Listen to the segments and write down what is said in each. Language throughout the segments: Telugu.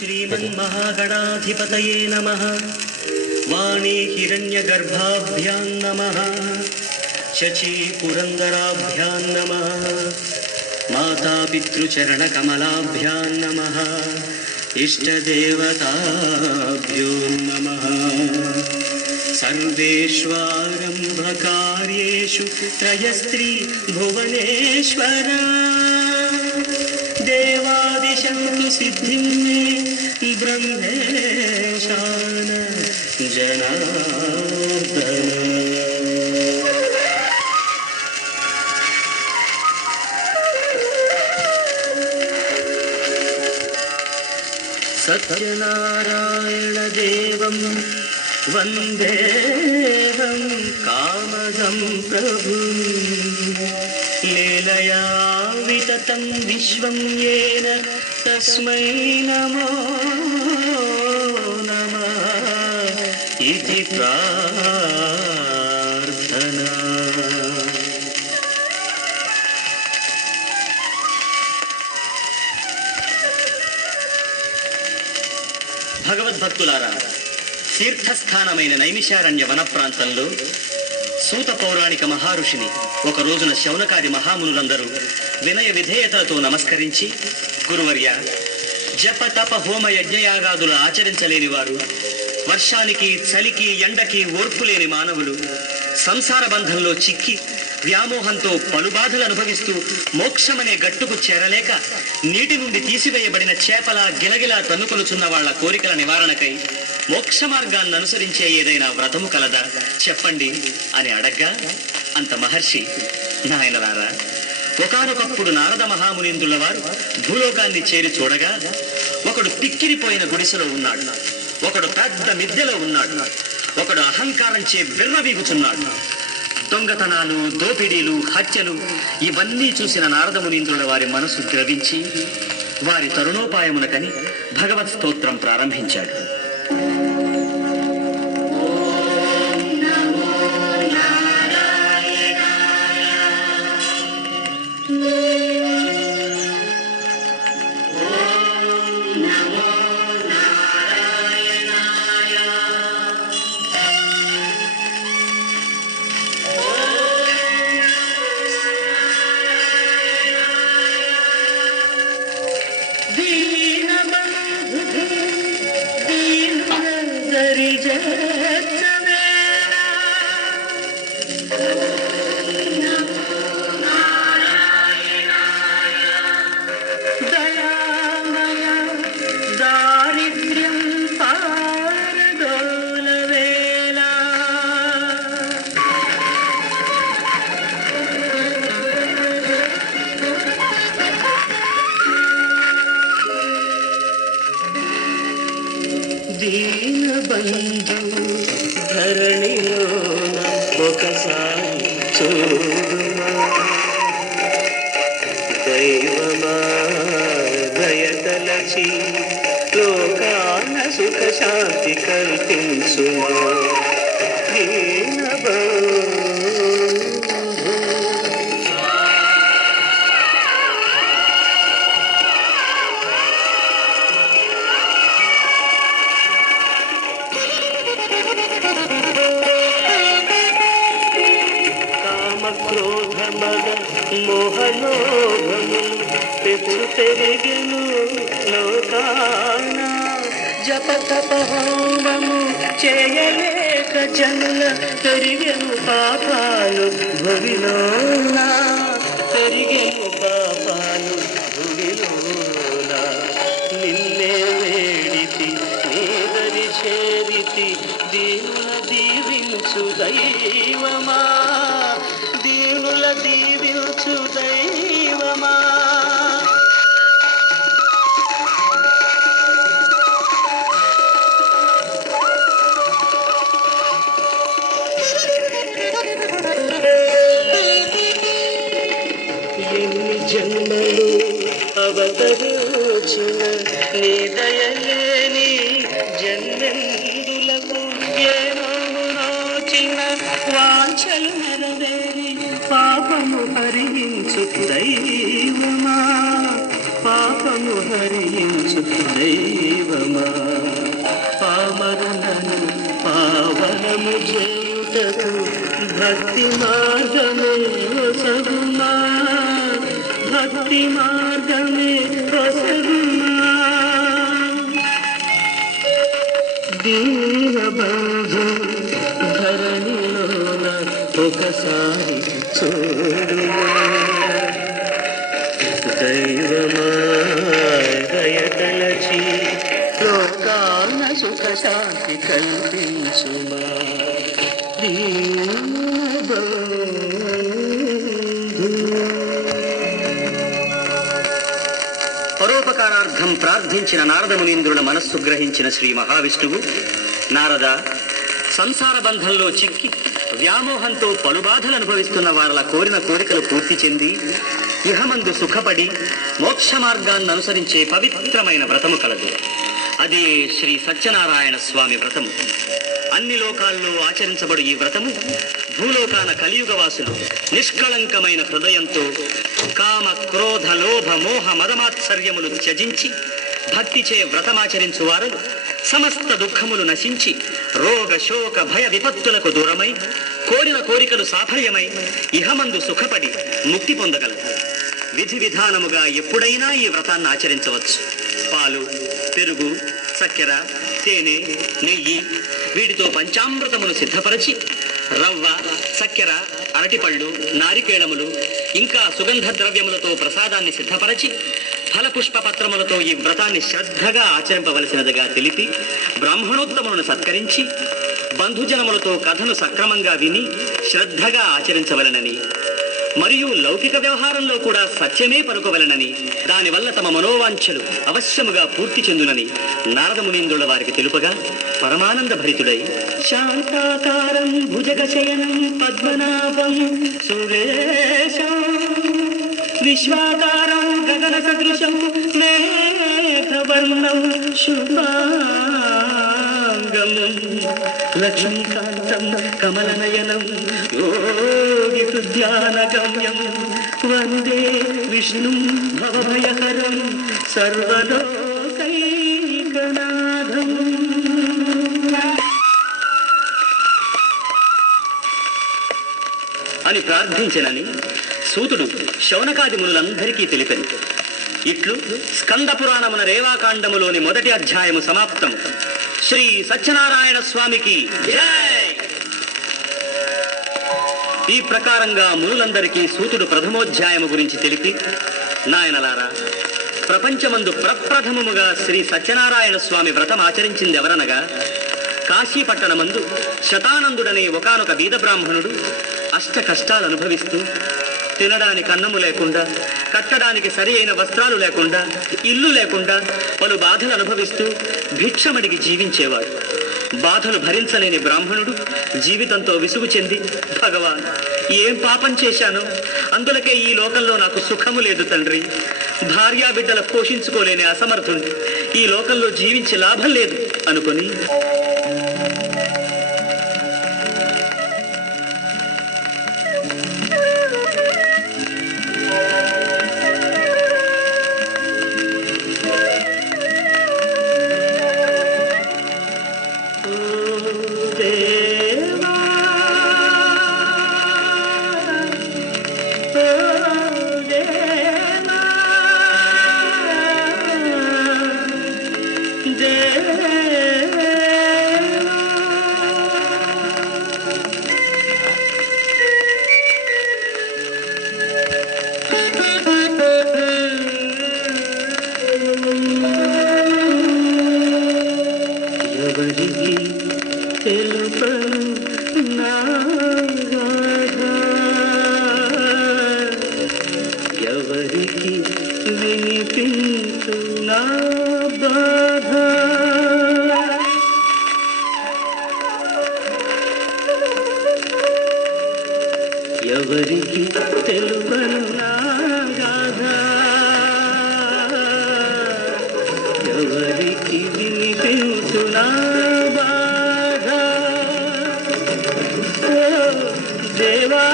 श्रीमन्महागणाधिपतये नमः। वाणी हिरण्यगर्भाभ्यां नमः। शची पुरन्दराभ्यां नमः। माता पितृचरणकमलाभ्यां नमः। इष्टदेवताभ्यो नमः। सर्वेष्वारम्भकार्येषु त्रयस्त्री भुवनेश्वर देवादिशन्तु सिद्धिं मे ब्रह्मेशान जनार्दन। सत्यनारायण देवं वन्देऽहं कामदं प्रभुं। लीलया विततं विश्वं येन तस्मै नमो नमः इति प्रार्थना। భగవద్భక్తులారా, తీర్థస్థానమైన నైమిషారణ్య వన ప్రాంతంలో సూత పౌరాణిక మహారుషిని ఒక రోజున శౌనకాది మహామునులందరూ వినయ విధేయతలతో నమస్కరించి, గురువర్య, జప తప హోమ యజ్ఞయాగాదులు ఆచరించలేని వారు, వర్షానికి చలికి ఎండకి ఓర్పులేని మానవులు, సంసార బంధంలో చిక్కి వ్యామోహంతో పలుబాధలు అనుభవిస్తూ మోక్షమనే గట్టుకు చేరలేక నీటి నుండి తీసివేయబడిన చేపలా గిలగిలా తన్నుకొనుచున్న వాళ్ల కోరికల నివారణకై మోక్ష మార్గాన్ని అనుసరించే ఏదైనా వ్రతము కలదా చెప్పండి అని అడగ్గా, అంత మహర్షి, నాయనలారా, ఒకానొకప్పుడు నారద మహామునీంద్రుల వారు భూలోకాన్ని చేరి చూడగా ఒకడు పిక్కిరిపోయిన గుడిసెలో ఉన్నాడు, ఒకడు పెద్ద మిద్దెలో ఉన్నాడు, ఒకడు అహంకారంచే బిర్రవీగుచున్నాడు. దొంగతనాలు, దోపిడీలు, హత్యలు ఇవన్నీ చూసిన నారద మునీంద్రుల వారి మనసు ద్రవించి వారి తరుణోపాయమునకని భగవత్ స్తోత్రం ప్రారంభించాడు. దీనబంధు ధరణిలోన ఒకసారి చూడుమా, దైవమా దయతలచి లోకాన సుఖ శాంతి కల్పించుమా. క్రోధమద మోహలోభము పెచ్చు పెరిగెను లోకాన, జప తప హోమము చేయలేక జనుల పెరిగెను పాపాలు భువిలోన, పెరిగెను పాపాలు భువిలోన. నిన్నే వేడితి నీదరి చేరితి దీనుల దీవించు దైవమా, దీనుల దీవించు దైవమా. ఎన్ని జన్మలు అవతరించిన నీ దయలేని జన్మెందులకు ఏమో నోచిన వాంఛలు నెరవేరి పాపము హరించు దైవమా, పాపము హరించు దైవమా. సుమా పామరులను పావనము చేయుటకు భక్తి మార్గమే వసగుమా భక్తి మార్గమే వసగుమా దీనబంధు ధరణిలోన ఒకసారి చూడుమా దైవమా దయతలచి లోకాన సుఖ శాంతి కల్పించుమా దీనబంధు. పరోపకారార్థం ప్రార్థించిన నారద మునీంద్రుల మనస్సు గ్రహించిన శ్రీ మహావిష్ణువు, నారద, సంసార బంధంలో చిక్కి వ్యామోహంతో పలుబాధలు అనుభవిస్తున్న వారల కోరిన కోరికలు పూర్తి చెంది ఇహమందు సుఖపడి మోక్ష మార్గాన్ని అనుసరించే పవిత్రమైన వ్రతము కలదు. అదే శ్రీ సత్యనారాయణ స్వామి వ్రతము. అన్ని లోకాల్లో ఆచరించబడు ఈ వ్రతము భూలోకాన కలియుగవాసులు నిష్కళంకమైన హృదయంతో కామ క్రోధ లోభ మోహ మదమాత్సర్యములు త్యజించి భక్తిచే వ్రతమాచరించువారు సమస్త దుఃఖములు నశించి రోగ శోక భయ విపత్తులకు దూరమై కోరిన కోరికలు సాఫల్యమై ఇహమందు సుఖపడి ముక్తి పొందగలరు. విధి విధానముగా ఎప్పుడైనా ఈ వ్రతాన్ని ఆచరించవచ్చు. పాలు, పెరుగు, చక్కెర, తేనె, నెయ్యి వీటితో పంచామృతమును సిద్ధపరచి రవ్వ, చక్కెర, అరటిపళ్ళు, నారికేళములు ఇంకా సుగంధ ద్రవ్యములతో ప్రసాదాన్ని సిద్ధపరచి ఫలపుష్ప పత్రములతో ఈ వ్రతాన్ని శ్రద్ధగా ఆచరింపవలసినదిగా తెలిపి బ్రాహ్మణోత్తములను సత్కరించి బంధుజనములతో కథను సక్రమంగా విని శ్రద్ధగా ఆచరించవలనని మరియు లౌకిక వ్యవహారంలో కూడా సత్యమే పలుకవలనని దానివల్ల తమ మనోవాంఛలు అవశ్యముగా పూర్తి చెందునని నారద మునీంద్రుల వారికి తెలుపగా పరమానంద భరితుడై శాంతాకారం భుజగశయనం పద్మనాభం సురేశం విశ్వాకారం గగన సదృశం మేఘవర్ణం శుభాంగం లక్ష్మీకాంతం కమలనయనం యోగి ధ్యానగమ్యం వందే విష్ణుం భవభయహరం సర్వలోకైకనాథం. అని ప్రార్థించనని సూతుడు శౌనకాది మునులందరికీ తెలిపని. ఇట్లు స్కంద పురాణమున రేవాకాండములోని మొదటి అధ్యాయము సమాప్తం. శ్రీ సత్యనారాయణ స్వామికి జై. ఈ ప్రకారంగా మునులందరికీ సూతుడు ప్రథమోధ్యాయము గురించి తెలిపి, నాయనలారా, ప్రపంచమందు ప్రప్రథమముగా శ్రీ సత్యనారాయణ స్వామి వ్రతం ఆచరించింది ఎవరనగా కాశీపట్టణమందు శతానందుడనే ఒకానొక బీద బ్రాహ్మణుడు అష్ట కష్టాలు అనుభవిస్తూ తినడానికి అన్నము లేకుండా, కట్టడానికి సరి అయిన వస్త్రాలు లేకుండా, ఇల్లు లేకుండా పలు బాధలు అనుభవిస్తూ భిక్షమడిగి జీవించేవాడు. బాధలు భరించలేని బ్రాహ్మణుడు జీవితంతో విసుగు చెంది, భగవాన్, ఏం పాపం చేశానో అందులకే ఈ లోకంలో నాకు సుఖము లేదు తండ్రి, భార్యా బిడ్డల పోషించుకోలేని అసమర్థుడు, ఈ లోకంలో జీవించి లాభం లేదు అనుకొని ఎవరికి వినిపించు నా బాధ, ఎవరికి తెలుపను నా గాథ, ఎవరికి వినిపించు నా బాధ. ఓ దేవా,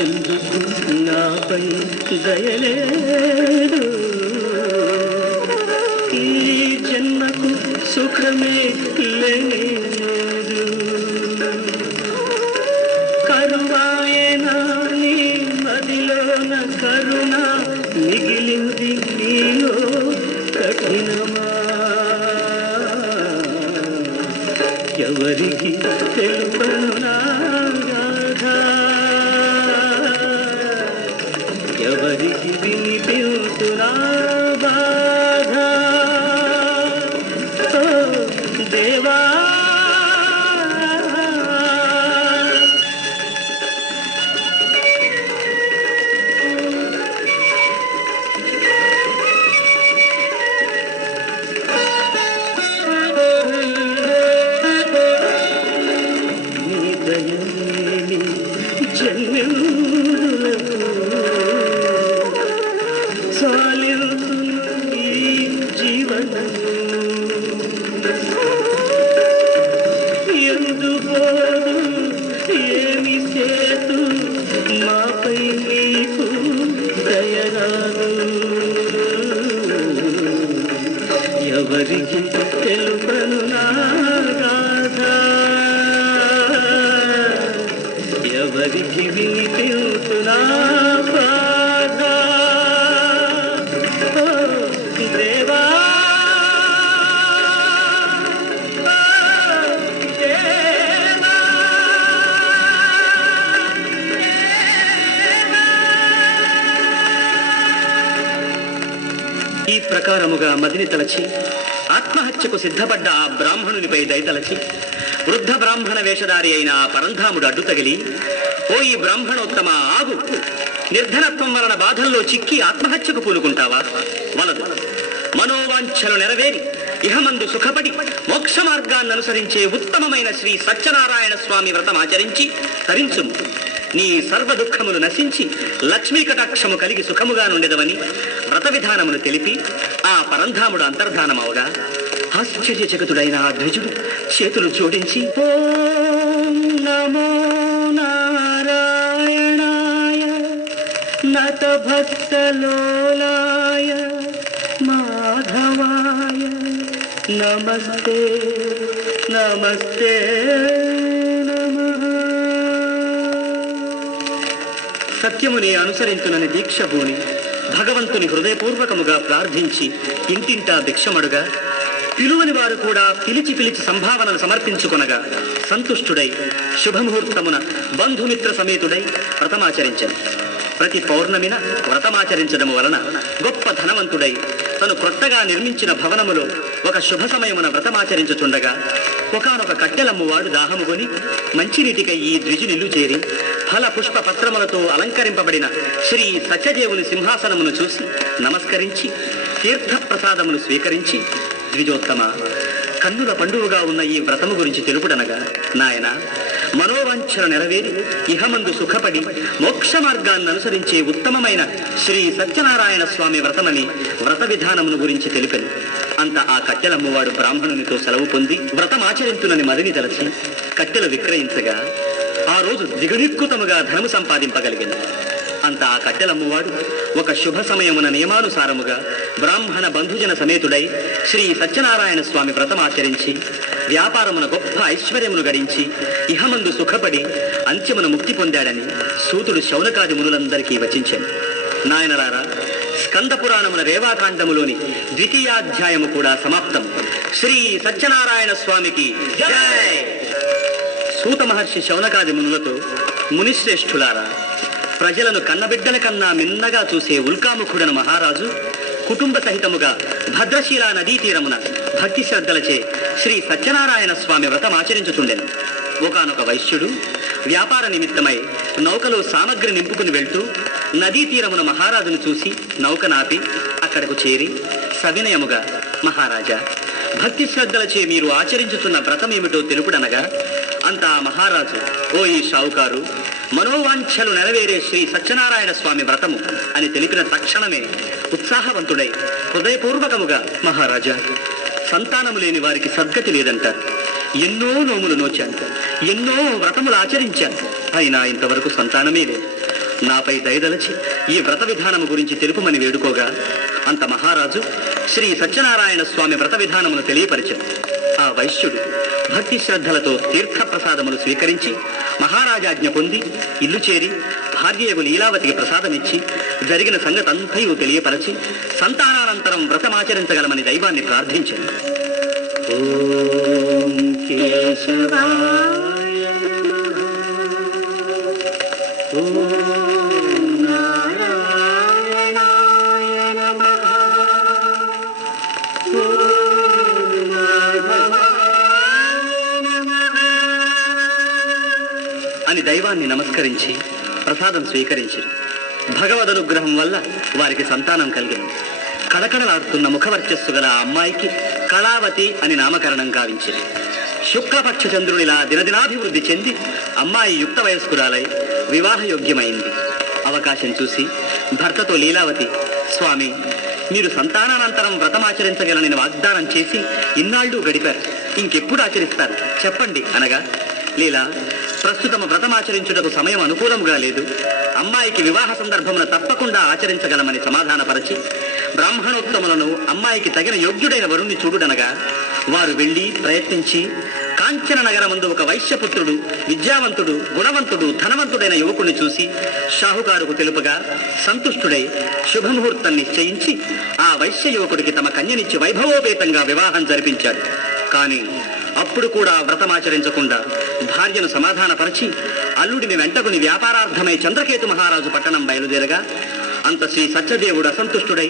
ఎందుకు నాపై దయలేదు? ఈ జన్మకు సుఖమే లేదు. కరువాయనా నీ మదిలోన కరుణ, మిగిలింది నీలో కఠినమా? ఎవరికి తెలుపను నా గాథ, ఎవరికి వినిపించు నా బాధ? ఓ దేవా, ఎవరికి తెలుపను నా గాథ, ఎవరికి వినిపించు నా బాధ? ఓ దేవా, ఈ ప్రకారముగా మదిని తలచి ఆత్మహత్యకు సిద్ధపడ్డ ఆ బ్రాహ్మణునిపై దయతలచి వృద్ధ బ్రాహ్మణ వేషధారి అయిన ఆ పరంధాముడు అడ్డు తగిలి, ఓ ఈ బ్రాహ్మణోత్తమ ఆగు, నిర్ధనత్వం వలన బాధల్లో చిక్కి ఆత్మహత్యకు పూనుకుంటావా? వలదు. మనోవాంఛలు నెరవేరి ఇహమందు సుఖపడి మోక్ష మార్గాన్ని అనుసరించే ఉత్తమమైన శ్రీ సత్యనారాయణ స్వామి వ్రతం ఆచరించి తరించుము. నీ సర్వ దుఃఖములు నశించి లక్ష్మీ కటాక్షము కలిగి సుఖముగా నుండెదవని వ్రత విధానమును తెలిపి ఆ పరంధాముడు అంతర్ధానమవగా ఆశ్చర్యచకితుడైన ఆ ద్విజుడు చేతులు జోడించి, ఓం నమో నారాయణాయ నత భక్తలోలాయ మాధవాయ నమస్తే నమస్తే నమః. సత్యముని అనుసరించునని దీక్షభూని భగవంతుని హృదయపూర్వకముగా ప్రార్థించి ఇంటింటా భిక్షమడుగా పిలువని వారు కూడా పిలిచి పిలిచి సంభావనలు సమర్పించుకొనగా సంతుష్టుడై శుభముహూర్తమున బంధుమిత్ర సమేతుడై వ్రతమాచరించను. ప్రతి పౌర్ణమిన వ్రతమాచరించడము వలన గొప్ప ధనవంతుడై తను క్రొత్తగా నిర్మించిన భవనములో ఒక శుభ సమయమున వ్రతమాచరించుచుండగా ఒకనొక కట్టెలమ్మువాడు దాహముగొని మంచినీటికై ఈ ద్విజునిల్లు చేరి ఫల పుష్ప పత్రములతో అలంకరింపబడిన శ్రీ సత్యదేవుని సింహాసనమును చూసి నమస్కరించి తీర్థప్రసాదమును స్వీకరించి, ద్విజోత్తమ, కన్నుల పండుగగా ఉన్న ఈ వ్రతము గురించి తెలుపుడనగా, నాయన, మనోవాంఛలు నెరవేరి ఇహమందు సుఖపడి మోక్ష మార్గాన్ని అనుసరించే ఉత్తమమైన శ్రీ సత్యనారాయణ స్వామి వ్రతమని వ్రత విధానమును గురించి తెలిపెను. అంత ఆ కట్టెలమ్మవాడు బ్రాహ్మణునితో సెలవు పొంది వ్రతమాచరించునని మదిని తలచి కట్టెలు విక్రయించగా ఆ రోజు దిగునిక్కుతముగా ధనము సంపాదింపగలిగింది. అంత ఆ కట్టెలమ్మవాడు ఒక శుభ సమయమున నియమానుసారముగా బ్రాహ్మణ బంధుజన సమేతుడై శ్రీ సత్యనారాయణ స్వామి వ్రతమాచరించి వ్యాపారమున గొప్ప ఐశ్వర్యమును గడించి ఇహమందు సుఖపడి అంత్యమున ముక్తి పొందాడని సూతుడు శౌనకాది మునులందరికీ వచించాడు. నాయనలారా, స్కంద పురాణమున రేవాకాండములోని ద్వితీయాధ్యాయము కూడా సమాప్తం. శ్రీ సత్యనారాయణ స్వామికి జై. సూత మహర్షి శౌనకాది మునులతో, మునిశ్రేష్ఠులారా, ప్రజలను కన్నబిడ్డల కన్నా మిన్నగా చూసే ఉల్కాముఖుడన మహారాజు కుటుంబ సహితముగా భద్రశీలా నదీ తీరమున భక్తి శ్రద్ధలచే శ్రీ సత్యనారాయణ స్వామి వ్రతం ఆచరించుతుండెను. ఒకనొక వైశ్యుడు వ్యాపార నిమిత్తమై నౌకలో సామగ్రి నింపుకుని వెళ్తూ నదీ తీరమున మహారాజును చూసి నౌక నాపి అక్కడకు చేరి సవినయముగా, మహారాజా, భక్తి శ్రద్ధలచే మీరు ఆచరించుతున్న వ్రతం ఏమిటో తెలుపుడనగా, అంతా మహారాజు, ఓ ఈ షావుకారు, మనోవాంఛలు నెరవేరే శ్రీ సత్యనారాయణ స్వామి వ్రతము అని తెలిపిన తక్షణమే ఉత్సాహవంతుడై హృదయపూర్వకముగా, మహారాజా, సంతానము లేని వారికి సద్గతి లేదంటారు. ఎన్నో నోములు నోచాను, ఎన్నో వ్రతములు ఆచరించాను, అయినా ఇంతవరకు సంతానమే లేదు. నాపై దయదలచి ఈ వ్రత విధానము గురించి తెలుపుమని వేడుకోగా అంత మహారాజు శ్రీ సత్యనారాయణ స్వామి వ్రత విధానమును తెలియపరిచారు. ఆ వైశ్యుడు భక్తి శ్రద్ధలతో తీర్థ ప్రసాదములు స్వీకరించి మహారాజాజ్ఞ పొంది ఇల్లు చేరి భార్యయగు లీలావతికి ప్రసాదమిచ్చి జరిగిన సంగతంతయు తెలియపరచి సంతానానంతరం వ్రతమాచరించగలమని దైవాన్ని ప్రార్థించారు. ఓం కేశవాయ నమః. ఓం నారాయణాయ నమః. ఓం మాధవాయ నమః అని దైవాన్ని నమస్కరించి ప్రసాదం స్వీకరించారు. భగవదనుగ్రహం వల్ల వారికి సంతానం కలిగింది. కళకళలాడుతున్న ముఖవర్చస్సు గల ఆ అమ్మాయికి కళావతి అని నామకరణం గావించింది. శుక్లపక్ష చంద్రునిలా దినదినాభివృద్ధి చెంది అమ్మాయి యుక్త వయస్కురాలై వివాహయోగ్యమైంది. అవకాశం చూసి భర్తతో లీలావతి, స్వామి, మీరు సంతానానంతరం వ్రతమాచరించగలనని వాగ్దానం చేసి ఇన్నాళ్ళు గడిపారు, ఇంకెప్పుడు ఆచరిస్తారు చెప్పండి అనగా, లీలా, ప్రస్తుతం వ్రతమాచరించుటకు సమయం అనుకూలంగా లేదు, అమ్మాయికి వివాహ సందర్భమున తప్పకుండా ఆచరించగలమని సమాధానపరచి బ్రాహ్మణోత్తములను అమ్మాయికి తగిన యోగ్యుడైన వరుణ్ణి చూడుడనగా వారు వెళ్లి ప్రయత్నించి కాంచన నగరమందు ఒక వైశ్యపుత్రుడు, విద్యావంతుడు, గుణవంతుడు, ధనవంతుడైన యువకుణ్ణి చూసి షాహుకారుకు తెలుపగా సంతుష్టుడై శుభముహూర్తం నిశ్చయించి ఆ వైశ్య యువకుడికి తమ కన్యనిచ్చి వైభవోపేతంగా వివాహం జరిపించాడు. కానీ అప్పుడు కూడా వ్రతమాచరించకుండా భార్యను సమాధానపరిచి అల్లుడిని వెంటకుని వ్యాపారార్థమై చంద్రకేతు మహారాజు పట్టణం బయలుదేరగా అంత శ్రీ సత్యదేవుడు అసంతుష్టుడై,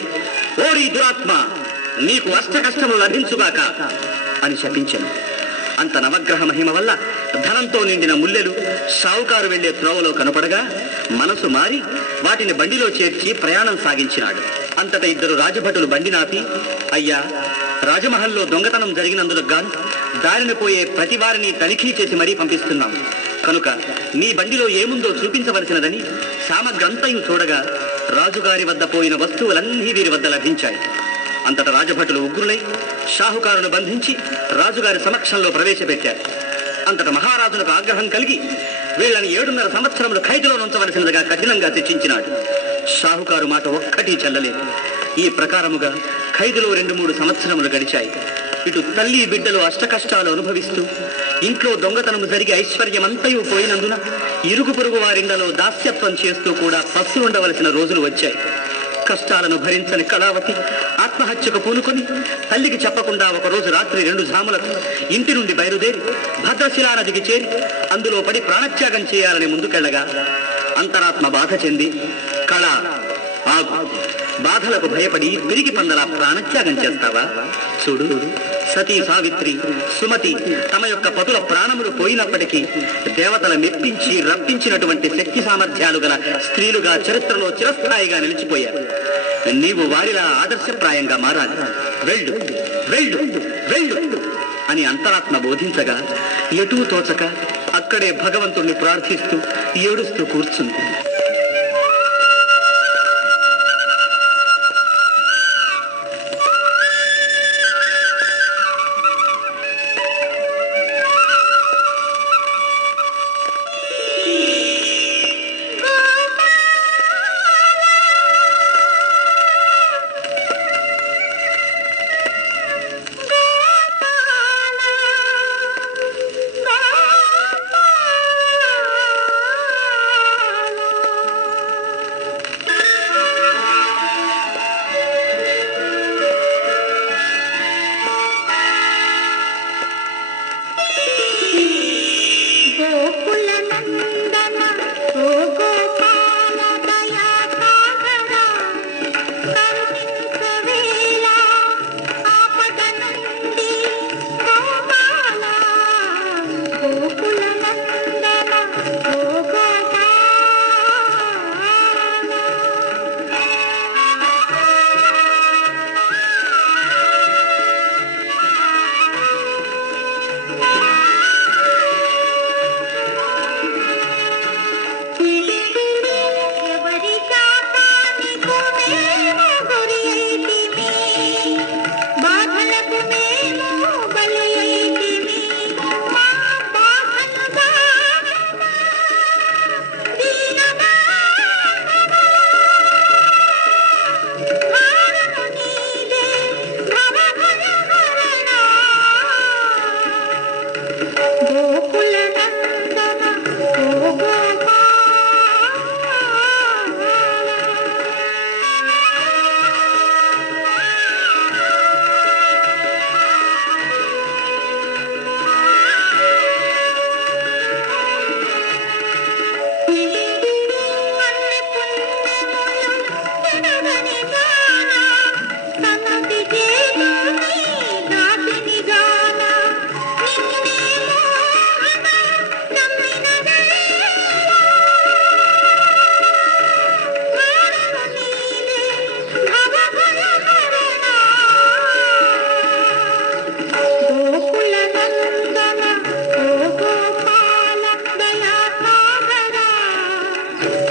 ఓరి దురాత్మ, నీకు అష్ట కష్టములు లభించుగాక అని శపించెను. అంత నవగ్రహ మహిమ వల్ల ధనంతో నిండిన ముల్లెలు షావుకారు వెళ్లే త్రోవలో కనపడగా మనసు మారి వాటిని బండిలో చేర్చి ప్రయాణం సాగించినాడు. అంతట ఇద్దరు రాజభటులు బండి నాపి, అయ్యా, రాజమహల్లో దొంగతనం జరిగినందుకు గాను దారిన పోయే ప్రతి వారిని తనిఖీ చేసి మరీ పంపిస్తున్నాం కనుక నీ బండిలో ఏముందో చూపించవలసినదని సామగ్రంతయు చూడగా రాజుగారి వద్ద పోయిన వస్తువులన్నీ వీరి వద్ద లభించాయి. అంతట రాజభటులు ఉగ్రులై షాహుకారును బంధించి రాజుగారి సమక్షంలో ప్రవేశపెట్టారు. అంతట మహారాజునకు ఆగ్రహం కలిగి వీళ్ళని 7.5 సంవత్సరములు ఖైదులో ఉంచవలసినదిగా కఠినంగా శిక్షించినాడు. షాహుకారు మాట ఒక్కటి చెల్లలేదు. ఈ ప్రకారముగా ఖైదులో 2-3 సంవత్సరములు గడిచాయి. ఇటు తల్లి బిడ్డలు అష్టకష్టాలు అనుభవిస్తూ ఇంట్లో దొంగతనము జరిగి ఐశ్వర్యమంతయు పోయినందున ఇరుగు పొరుగు వారిండలో దాస్యత్వం చేస్తూ కూడా పస్తులుండవలసిన రోజులు వచ్చాయి. కష్టాలను భరించని కళావతి ఆత్మహత్యకు పూనుకొని తల్లికి చెప్పకుండా ఒకరోజు రాత్రి 2 జాములకు ఇంటి నుండి బయలుదేరి భద్రశిలా నదికి చేరి అందులో పడి ప్రాణత్యాగం చేయాలని ముందుకెళ్లగా అంతరాత్మ బాధ చెంది, కళ, ఆగు, బాధలకు భయపడి తిరిగి పందలా ప్రాణత్యాగం చేస్తావా? చూడు, సతీ సావిత్రి, సుమతి తమ యొక్క పతుల ప్రాణములు పోయినప్పటికీ దేవతల మెప్పించి రప్పించినటువంటి శక్తి సామర్థ్యాలు గల స్త్రీలుగా చరిత్రలో చిరస్థాయిగా నిలిచిపోయారు. నీవు వారిలా ఆదర్శప్రాయంగా మారాలి. వెళ్ళు, వెళ్ళు, వెళ్ళు అని అంతరాత్మ బోధించగా ఎటూ తోచక అక్కడే భగవంతుణ్ణి ప్రార్థిస్తూ ఏడుస్తూ కూర్చుంది.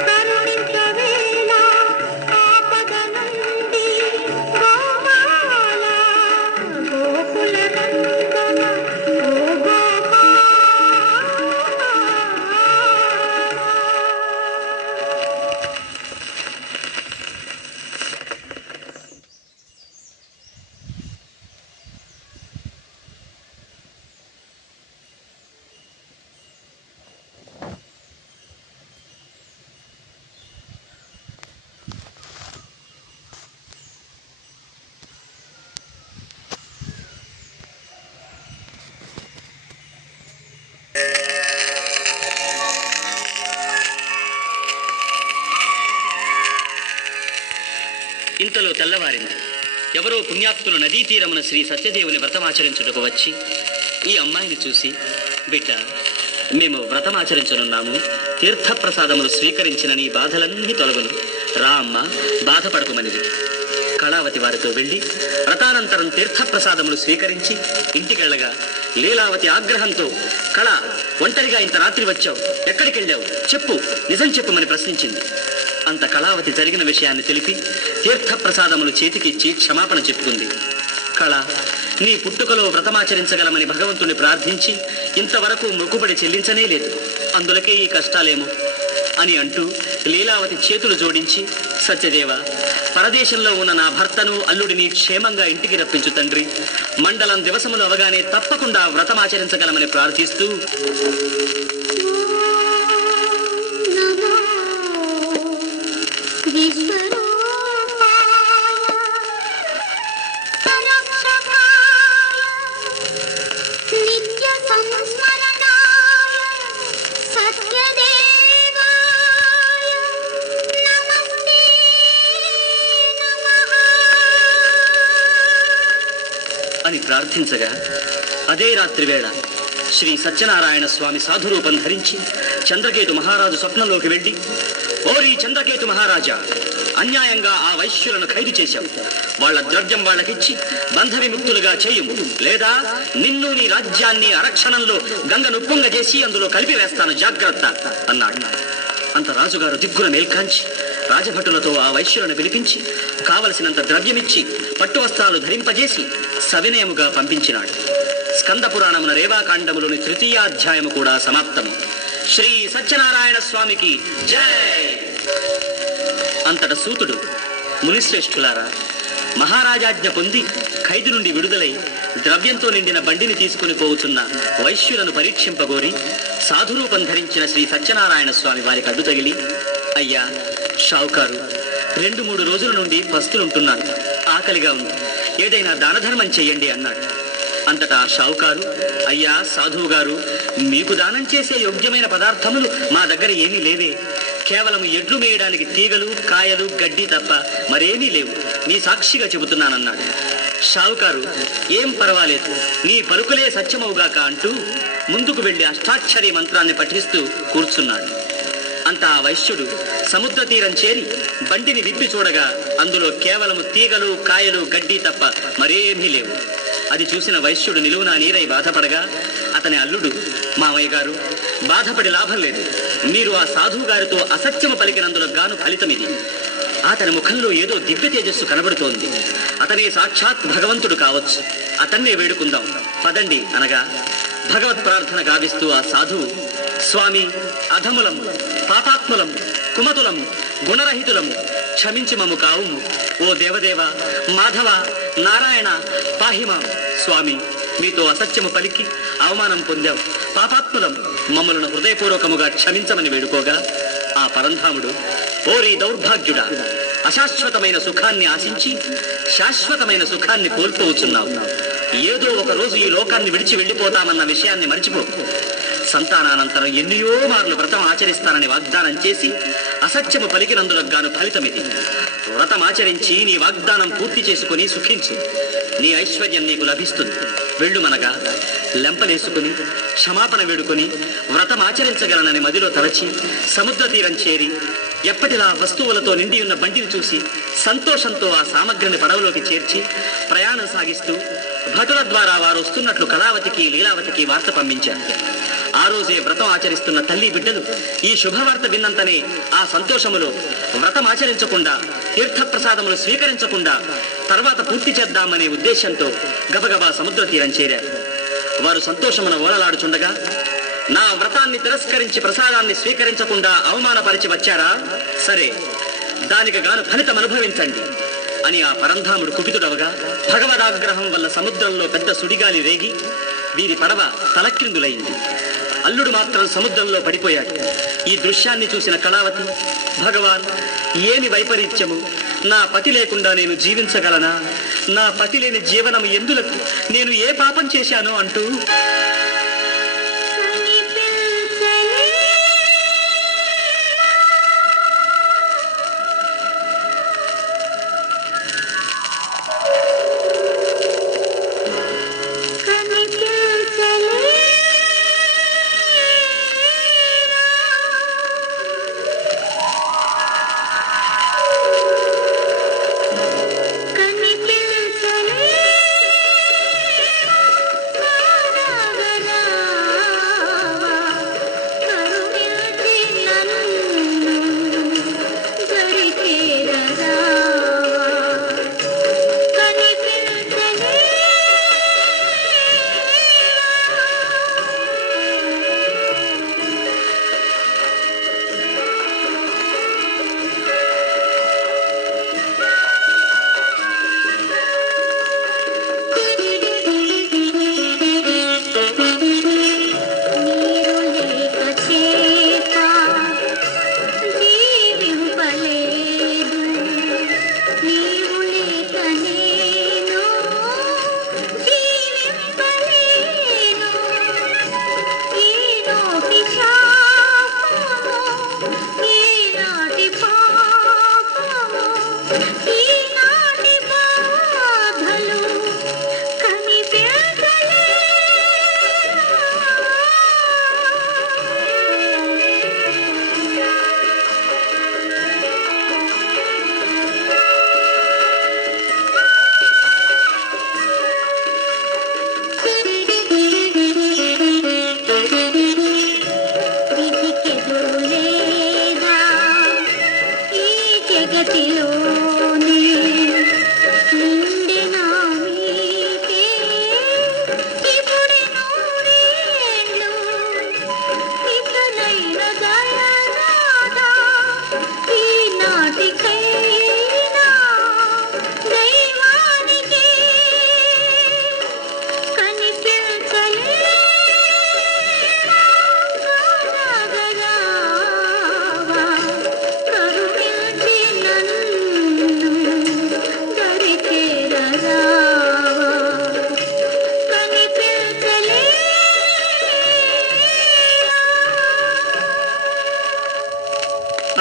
కరుణించవేలా ఆపద నుండి గోపాల గోకుల నందన ఓ గోపాల. ఇంతలో తెల్లవారింది. ఎవరో పుణ్యాత్తులు నదీ తీరమున శ్రీ సత్యదేవుని వ్రతమాచరించుటకు వచ్చి ఈ అమ్మాయిని చూసి, బిడ్డ, మేము వ్రతమాచరించనున్నాము, తీర్థప్రసాదములు స్వీకరించిన నీ బాధలన్నీ తొలగును, రా అమ్మ, బాధపడకుమనిది. కళావతి వారితో వెళ్ళి వ్రతానంతరం తీర్థప్రసాదములు స్వీకరించి ఇంటికెళ్ళగా లీలావతి ఆగ్రహంతో, కళ, ఒంటరిగా ఇంత రాత్రి వచ్చావు, ఎక్కడికెళ్ళావు, చెప్పు, నిజం చెప్పుమని ప్రశ్నించింది. అంత కళావతి జరిగిన విషయాన్ని తెలిపి తీర్థప్రసాదములు చేతికిచ్చి క్షమాపణ చెప్పుకుంది. కళ, నీ పుట్టుకలో వ్రతమాచరించగలమని భగవంతుని ప్రార్థించి ఇంతవరకు మొక్కుబడి చెల్లించనే లేదు, అందులకే ఈ కష్టాలేమో అని అంటూ లీలావతి చేతులు జోడించి, సత్యదేవ, పరదేశంలో ఉన్న నా భర్తను అల్లుడిని క్షేమంగా ఇంటికి రప్పించు తండ్రి, మండలం దివసములు అవగానే తప్పకుండా వ్రతమాచరించగలమని ప్రార్థిస్తూ అని ప్రార్థించగా అదే రాత్రి వేళ శ్రీ సత్యనారాయణ స్వామి సాధురూపం ధరించి చంద్రకేతు మహారాజు స్వప్నంలోకి వెళ్ళి, ఓరి చంద్రకేతు మహారాజా, అన్యాయంగా ఆ వైశ్యులను ఖైదు చేశావు, వాళ్ల ద్రవ్యం వాళ్ళకిచ్చి బంధ విముక్తులుగా చేయుము, లేదా నిన్ను నీ రాజ్యాన్ని అరక్షణంలో గంగను ఉప్పొంగజేసి అందులో కలిపివేస్తాను, జాగ్రత్త అన్నాడు. అంత రాజుగారు దిగ్గున మేల్కాంచి రాజభటులతో ఆ వైశ్యులను పిలిపించి కావలసినంత ద్రవ్యమిచ్చి పట్టు వస్త్రాలు ధరింపజేసి సవినయముగా పంపించినాడు. స్కంద పురాణమున రేవాకాండములోని 3వ అధ్యాయము కూడా సమాప్తము. శ్రీ సత్యనారాయణ స్వామికి జై. అంతట సూతుడు, మునిశ్రేష్ఠులారా, మహారాజాజ్ఞ పొంది ఖైదు నుండి విడుదలై ద్రవ్యంతో నిండిన బండిని తీసుకుని పోవుతున్న వైశ్యులను పరీక్షింపగోరి సాధురూపం ధరించిన శ్రీ సత్యనారాయణ స్వామి వారికి అడ్డు తగిలి, అయ్యా షావుకారు, 2-3 రోజుల నుండి పస్తులుంటున్నాను, ఆకలిగా ఉంది, ఏదైనా దానధర్మం చెయ్యండి అన్నాడు. అంతటా షావుకారు, అయ్యా సాధువు గారు, మీకు దానం చేసే యోగ్యమైన పదార్థములు మా దగ్గర ఏమీ లేవే, కేవలం ఎడ్లు మేయడానికి తీగలు, కాయలు, గడ్డి తప్ప మరేమీ లేవు, నీ సాక్షిగా చెబుతున్నానన్నాడు. షావుకారు, ఏం పర్వాలేదు, నీ పలుకులే సత్యమవుగాక అంటూ ముందుకు వెళ్లి అష్టాక్షరి మంత్రాన్ని పఠిస్తూ కూర్చున్నాడు. అంతా వైశ్యుడు సముద్ర తీరం చేరి బండిని విప్పి చూడగా అందులో కేవలము తీగలు, కాయలు, గడ్డి తప్ప మరేమీ లేవు. అది చూసిన వైశ్యుడు నిలువునా నీరై బాధపడగా అతని అల్లుడు, మామయ్య గారు, బాధపడి లాభం లేదు, మీరు ఆ సాధువు గారితో అసత్యము పలికినందులకు గాను ఫలితమిది. అతని ముఖంలో ఏదో దివ్య తేజస్సు కనబడుతోంది, అతనే సాక్షాత్ భగవంతుడు కావచ్చు, అతన్నే వేడుకుందాం పదండి అనగా భగవత్ ప్రార్థన గావిస్తూ ఆ సాధువు, స్వామి, అధములం, పాపాత్ములం, కుమతులం, గుణరహితులం, క్షమించి మము కావుము, ఓ దేవదేవ, మాధవ, నారాయణ, పాహిమా. స్వామి, మీతో అసత్యము పలికి అవమానం పొందాం, పాపాత్ములం, మమ్మలను హృదయపూర్వకముగా క్షమించమని వేడుకోగా ఆ పరంధాముడు, ఓరి దౌర్భాగ్యుడా, అశాశ్వతమైన సుఖాన్ని ఆశించి శాశ్వతమైన సుఖాన్ని కోల్పోవచ్చున్నావు, ఏదో ఒక రోజు ఈ లోకాన్ని విడిచి వెళ్ళిపోతామన్న విషయాన్ని మర్చిపో, సంతానానంతరం ఎన్నో మార్లు వ్రతం ఆచరిస్తానని వాగ్దానం చేసి అసత్యము పలికినందులకు గాను ఫలితమిది. వ్రతం ఆచరించి నీ వాగ్దానం పూర్తి చేసుకుని సుఖించు, నీ ఐశ్వర్యం నీకు లభిస్తుంది. వెళ్ళుమనగా లెంపలేసుకుని క్షమాపణ వేడుకొని వ్రతం ఆచరించగలనని మదిలో తలచి సముద్ర తీరం చేరి ఎప్పటిలా వస్తువులతో నిండి ఉన్న బండిని చూసి సంతోషంతో ఆ సామగ్రిని పడవలోకి చేర్చి ప్రయాణం సాగిస్తూ భటుల ద్వారా వారు వస్తున్నట్లు కళావతికి, లీలావతికి వార్త పంపించారు. ఆ రోజే వ్రతం ఆచరిస్తున్న తల్లి బిడ్డలు ఈ శుభవార్త విన్నంతనే ఆ సంతోషములో వ్రతం ఆచరించకుండా తీర్థప్రసాదములు స్వీకరించకుండా తర్వాత పూర్తి చేద్దామనే ఉద్దేశంతో గబగబా సముద్ర తీరం చేరారు. వారు సంతోషమున ఓలలాడుచుండగా, నా వ్రతాన్ని తిరస్కరించి ప్రసాదాన్ని స్వీకరించకుండా అవమానపరిచి వచ్చారా? సరే, దానికి గాను ఫలితం అనుభవించండి అని ఆ పరంధాముడు కుపితుడవగా, భగవదాగ్రహం వల్ల సముద్రంలో పెద్ద సుడిగాలి రేగి వీరి పడవ తలక్రిందులైంది. అల్లుడు మాత్రం సముద్రంలో పడిపోయాడు. ఈ దృశ్యాన్ని చూసిన కళావతి, భగవాన్, ఏమి వైపరీత్యము! నా పతి లేకుండా నేను జీవించగలనా? నా పతి లేని జీవనం ఎందులకు? నేను ఏ పాపం చేశానో అంటూ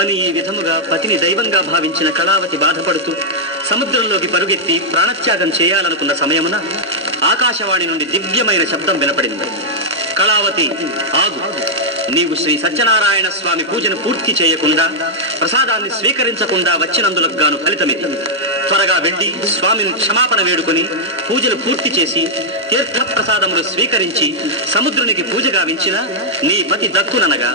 అని ఈ విధముగా పతిని దైవంగా భావించిన కళావతి బాధపడుతూ సముద్రంలోకి పరుగెత్తి ప్రాణత్యాగం చేయాలనుకున్న సమయమున ఆకాశవాణి నుండి దివ్యమైన శబ్దం వినపడింది. కళావతి, ఆగు! నీవు శ్రీ సత్యనారాయణ స్వామి పూజను పూర్తి చేయకుండా, ప్రసాదాన్ని స్వీకరించకుండా వచ్చినందులకు గాను ఫలితమిది. త్వరగా వెళ్లి స్వామిని క్షమాపణ వేడుకొని పూజలు పూర్తి చేసి తీర్థ ప్రసాదములు స్వీకరించి సముద్రునికి పూజ గావించిన నీ పతి దక్కుననగా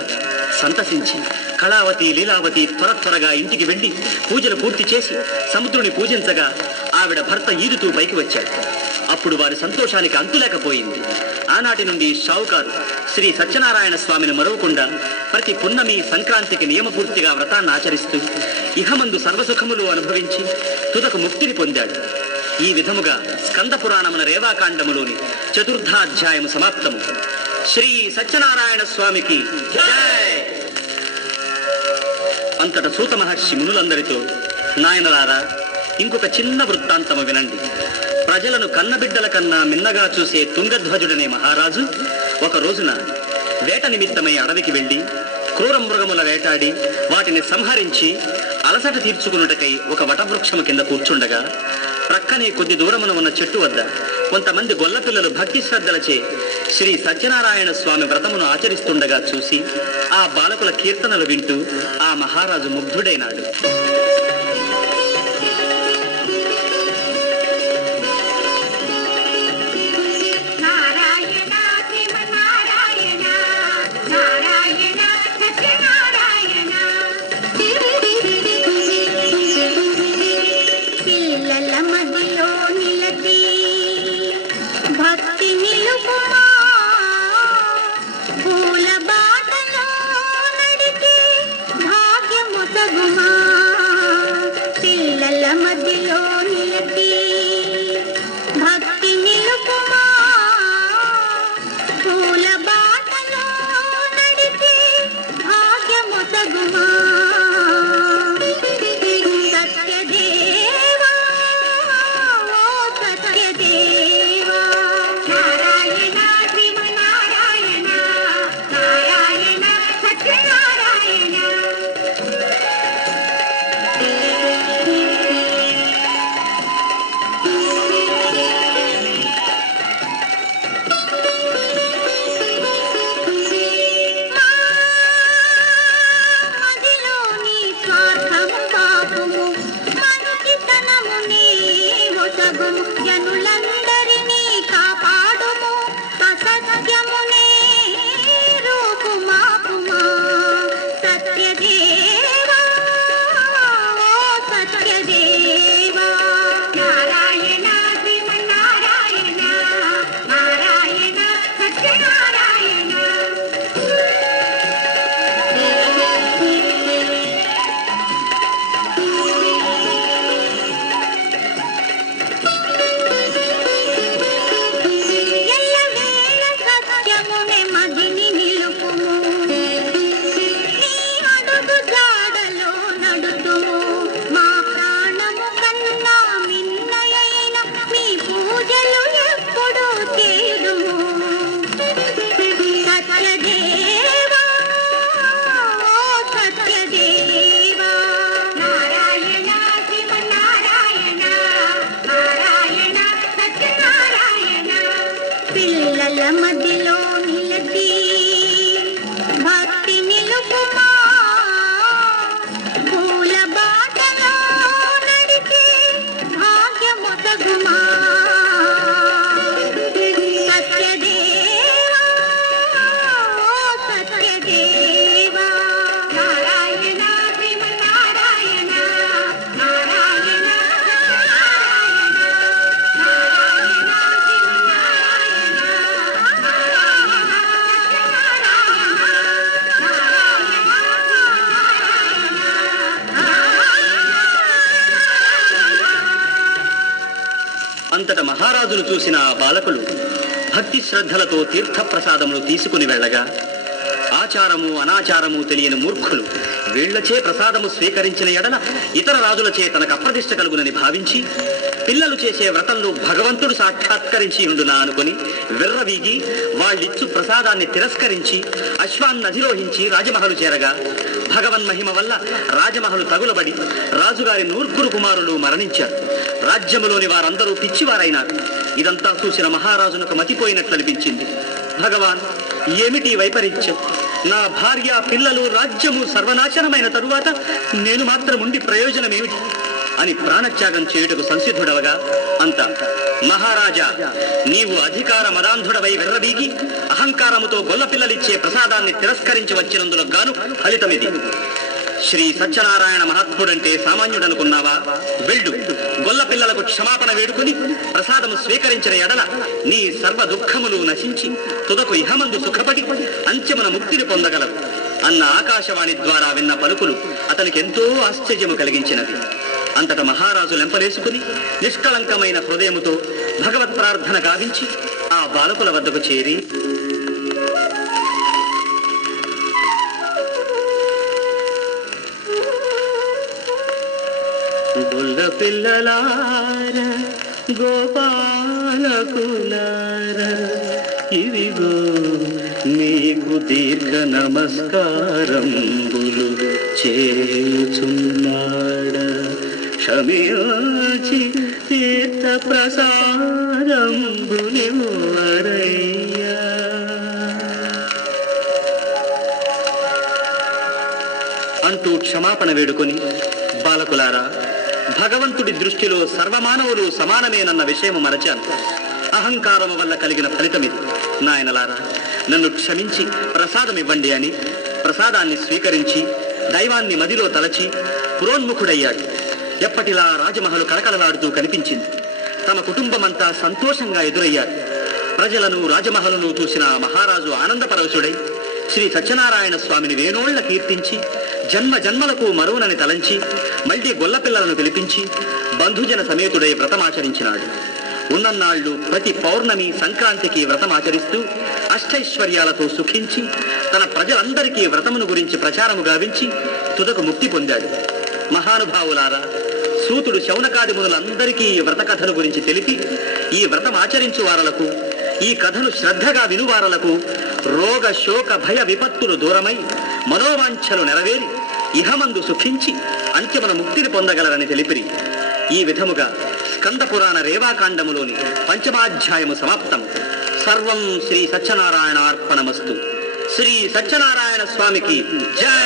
సంతసించి కళావతి, లీలావతి త్వరగా ఇంటికి వెళ్లి పూజలు పూర్తి చేసి సముద్రుని పూజించగా ఆవిడ భర్త ఈదుతూ పైకి వచ్చాడు. అప్పుడు వారి సంతోషానికి అంతులేకపోయింది. ఆనాటి నుండి షావుకారు శ్రీ సత్యనారాయణ స్వామిని మరవకుండా ప్రతి పున్నమి, సంక్రాంతికి నియమపూర్తిగా వ్రతాన్ని ఆచరిస్తూ ఇహమందు సర్వసుఖములు అనుభవించి తుదకు ముక్తిని పొందాడు. ఈ విధముగా స్కంద పురాణమున రేవాకాండములోని చతుర్థాధ్యాయము సమాప్తము. శ్రీ సత్యనారాయణ స్వామికి జై! అంతట సూత మహర్షి మునులందరితో, నాయనలారా, ఇంకొక చిన్న వృత్తాంతము వినండి. ప్రజలను కన్నబిడ్డల కన్నా మిన్నగా చూసే తుంగధ్వజుడనే మహారాజు ఒక రోజున వేట నిమిత్తమై అడవికి వెళ్లి క్రూర మృగముల వేటాడి వాటిని సంహరించి అలసట తీర్చుకున్నటకై ఒక వటవృక్షము కింద కూర్చుండగా ప్రక్కనే కొద్ది దూరమున ఉన్న చెట్టు వద్ద కొంతమంది గొల్లపిల్లలు భక్తి శ్రద్ధలచే శ్రీ సత్యనారాయణ స్వామి వ్రతమును ఆచరిస్తుండగా చూసి ఆ బాలకుల కీర్తనలు వింటూ ఆ మహారాజు ముగ్ధుడైనాడు. నారాయణ శివ నారాయణ మొసగుమా పిల్లల మధ్యలో నిలచి భక్తి నిలుపుమా పూల బాటలో నడిచి భాగ్య మొసగుమా సత్యదేవా ఓ సత్యదేవా నారాయణ శ్రీమన్నారాయణ నారాయణ సత్యనారాయణ మదిలోని స్వార్థము పాపము మనుషితనమునే ఒసగుము జనులందరినీ కాపాడుము అసత్యమునే రూపుమాపుమా సత్యదేవా ఓ సత్యదేవా నారాయణ శ్రీమన్నారాయణ నారాయణ సత్యనారాయణ ఎల్లవేళ సత్యమునే మదిని నిలుపుము నీ అడుగు జాడలో నడుతుము మా ప్రాణము కన్నా మిన్నయైన మీ పూజలు ఎప్పుడు చేయుదుము సత్యదేవా ఓ సత్యదేవా నారాయణ శ్రీమన్నారాయణ నారాయణ సత్యనారాయణ పిల్లల మధ్యలో నిలచి భక్తి నిలుపుమా పూల బాటలో నడిచి భాగ్యమొసగుమా సత్యదేవా ఓ సత్యదేవా నారాయణ శ్రీమన్నారాయణ నారాయణ సత్యనారాయణ నారాయణ శ్రీమన్నారాయణ అంతట మహారాజును చూసిన ఆ బాలకులు భక్తి శ్రద్ధలతో తీర్థప్రసాదములు తీసుకుని వెళ్ళగా ఆచారము అనాచారము తెలియని మూర్ఖులు వీళ్లచే ప్రసాదము స్వీకరించిన ఎడల ఇతర రాజులచే తనకు అప్రతిష్ట కలుగునని భావించి పిల్లలు చేసే వ్రతంలో భగవంతుడు సాక్షాత్కరించి ఉండునా అనుకుని విర్రవీగి వాళ్ళిచ్చు ప్రసాదాన్ని తిరస్కరించి అశ్వాన్ని అధిరోహించి రాజమహలు చేరగా భగవన్మహిమ వల్ల రాజమహలు తగులబడి రాజుగారి నూర్గురు కుమారులు మరణించారు. రాజ్యములోని వారందరూ పిచ్చివారైనారు. ఇదంతా చూసిన మహారాజునకు మతిపోయినట్లనిపించింది. భగవాన్, ఏమిటి వైపరీత్యం? నా భార్య, పిల్లలు, రాజ్యము సర్వనాశనమైన తరువాత నేను మాత్రముండి ప్రయోజనమేమిటి అని ప్రాణత్యాగం చేయుటకు సంసిద్ధుడవగా అంత మహారాజా, నీవు అధికార మదాంధుడవై విర్రబీగి అహంకారముతో గొల్లపిల్లలిచ్చే ప్రసాదాన్ని తిరస్కరించి వచ్చినందులకు గాను ఫలితమిది. శ్రీ సత్యనారాయణ మహాత్ముడంటే సామాన్యుడనుకున్నావా? వెళ్ళు, గొల్ల పిల్లలకు క్షమాపణ వేడుకుని ప్రసాదము స్వీకరించిన ఎడల నీ సర్వ దుఃఖములు నశించి తుదకు ఇహమందు సుఖపడి అంత్యమున ముక్తిని పొందగలవు అన్న ఆకాశవాణి ద్వారా విన్న పలుకులు అతనికెంతో ఆశ్చర్యము కలిగించినది. అంతట మహారాజు లెంపలేసుకుని నిష్కళంకమైన హృదయముతో భగవత్ ప్రార్థన గావించి ఆ బాలకుల వద్దకు చేరి, గొల్ల పిల్లలార గోపాలకులార ఇదిగో మీకు దీర్ఘ నమస్కారంబులు చేయుచున్నాడ, క్షమించి తీర్థ ప్రసాదంబులివ్వరయ్యా. అంటూ క్షమాపణ వేడుకొని, బాలకులారా, భగవంతుడి దృష్టిలో సర్వమానవులు సమానమేనన్న విషయము మరచాను. అహంకారము వల్ల కలిగిన ఫలితమిది. నాయనలారా, నన్ను క్షమించి ప్రసాదం ఇవ్వండి అని ప్రసాదాన్ని స్వీకరించి దైవాన్ని మదిలో తలచి పురోన్ముఖుడయ్యాడు. ఎప్పటిలా రాజమహలు కళకళలాడుతూ కనిపించింది. తమ కుటుంబమంతా సంతోషంగా ఎదురయ్యారు. ప్రజలను, రాజమహలును చూసిన మహారాజు ఆనందపరవశుడై శ్రీ సత్యనారాయణ స్వామిని వేణోళ్ల కీర్తించి జన్మ జన్మలకు మరువునని తలంచి మళ్లీ గొల్లపిల్లలను పిలిపించి బంధుజన సమేతుడై వ్రతమాచరించినాడు. ఉన్నన్నాళ్లు ప్రతి పౌర్ణమి సంక్రాంతికి వ్రతమాచరిస్తూ అష్టైశ్వర్యాలతో సుఖించి తన ప్రజలందరికీ వ్రతమును గురించి ప్రచారము గావించి తుదకు ముక్తి పొందాడు. మహానుభావులారా, సూతుడు శౌనకాది మునులందరికీ ఈ వ్రత కథను గురించి తెలిపి ఈ వ్రతం ఆచరించు వారలకు, ఈ కథను శ్రద్ధగా వినువారలకు రోగ శోక భయ విపత్తులు దూరమై మనోవాంఛలు నెరవేరి ఇహమందు సుఖించి అంత్యమున ముక్తిని పొందగలరని తెలిపిరి. ఈ విధముగా స్కంద పురాణ రేవాకాండములోని పంచమాధ్యాయము సమాప్తం. సర్వం శ్రీ సత్యనారాయణార్పణమస్తు. శ్రీ సత్యనారాయణ స్వామికి జై.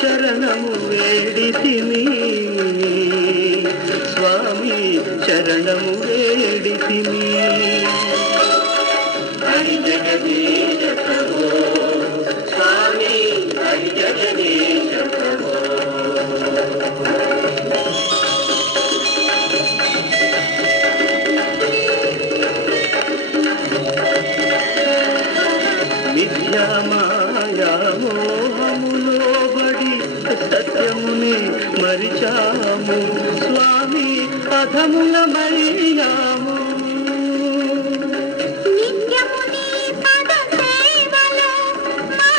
శరణము వేడితిమి స్వామి, శరణము వేడితిమి. హరి జగదీశ ప్రభో స్వామి, హరి జగదీశ ప్రభో. మిథ్యా మాయా మోహములో బడి సత్యముని మరిచాము స్వామి, అధముల మరియాము. నిత్యముని పద సేవలో మా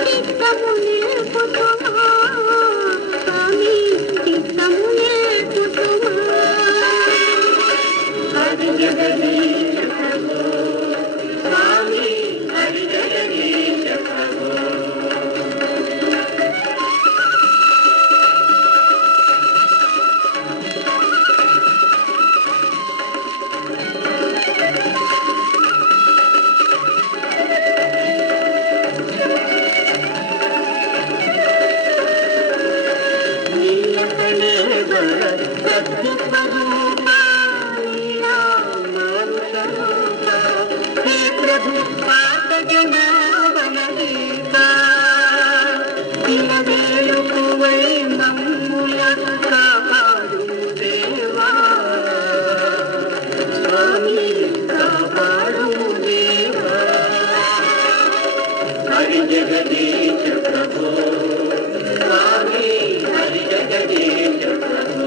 చిత్తము నిలుపుతుమా స్వామి, చిత్తము నిలుపుతుమా. హరి జగదీశ ప్రభో స్వామి, హరి జగదీశ ప్రభో. హరి జగదీశ ప్రభో స్వామి, హరి జగదీశ ప్రభో.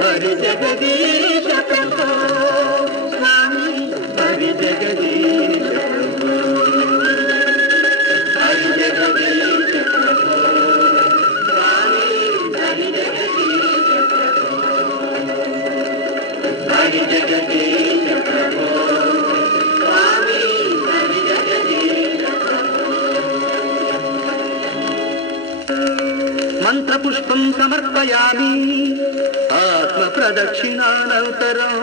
హరి జగదీశ ప్రభో స్వామి, హరి జగదీశ ప్రభో. హరి జగదీశ ప్రభో స్వామి, హరి జగదీశ ప్రభో. హరి జగదీశ ప్రభో స్వామి, హరి జగదీశ ప్రభో. మంత్రపుష్పం సమర్పయామి, ఆత్మ ప్రదక్షిణానంతరం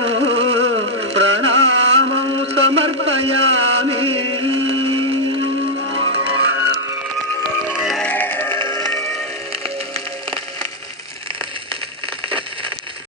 ప్రణామం సమర్పయామి.